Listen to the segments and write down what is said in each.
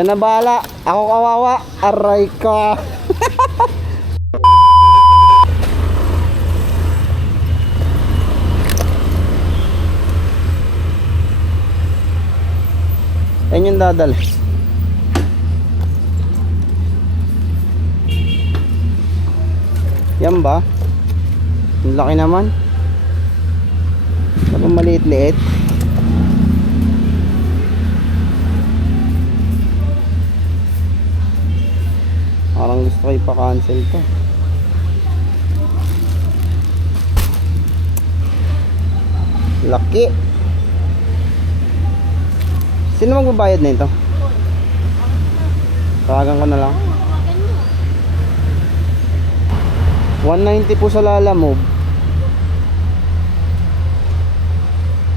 Siya na bahala. Ako kawawa. Aray ka. Ayun yung dadal. Yan ba? Ang laki naman. Parang maliit-liit. Parang gusto ko ipa-cancel to. Laki. Sino magbabayad na ito? Tawagan ko na lang. 190 po sa Lalamove.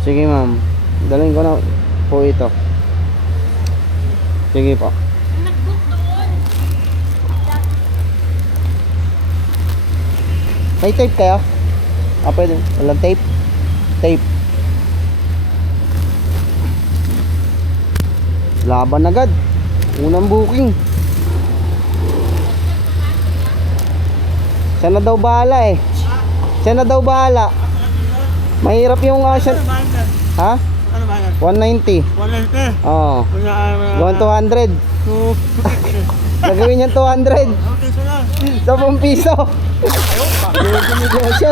Sige ma'am, dalhin ko na po ito. Sige po. May tape kayo? Pwede. Walang tape? Tape. Laban agad. Unang booking. Siya na daw bahala eh. Siya na daw bahala. Mahirap yung siya. Ha? Ano ba yan? 190. 190? Oo. Gawin 200. Gagawin niyan 200. Okay, so lang. 10 piso. Negosyo.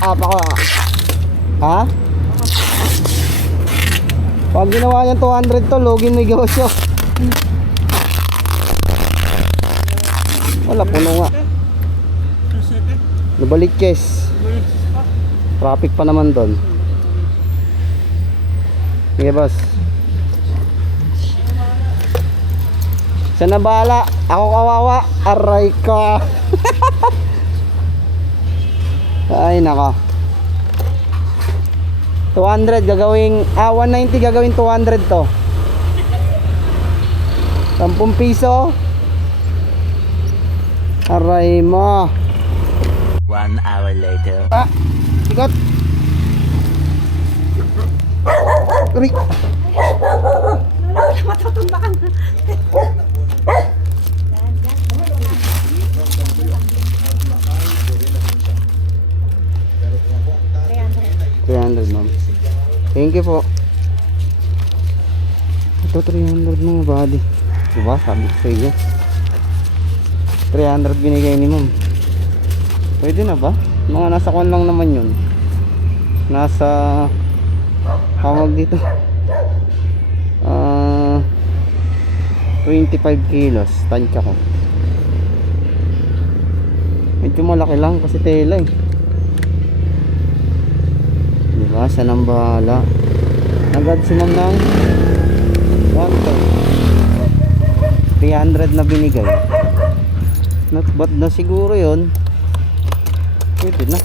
Apa ko. Ha? Pag ginawa niyan 200 to, login negosyo. Wala, puno nga. Nabalikes. Traffic pa naman doon. Sige boss. Siya na bahala. Ako kawawa. Aray ka. Ay naka. 200 gagawing 190 gagawin 200 to. 10 piso. Aray mo. 1 hour later. Sikat. Aray. Matutumbakan. 300 ma'am. Thank you po. Ito 300 mga buddy. Diba sabi ko sa iyo 300 binigay ni ma'am. Pwede na ba? Mga nasa kwan lang naman yun. Nasa tawag dito 25 kilos tansya ko. Medyo malaki lang kasi tela eh. Diba? Siya nang bahala. Agad si ma'am ng 300 na binigay. Not bad na siguro yun. Pwede na.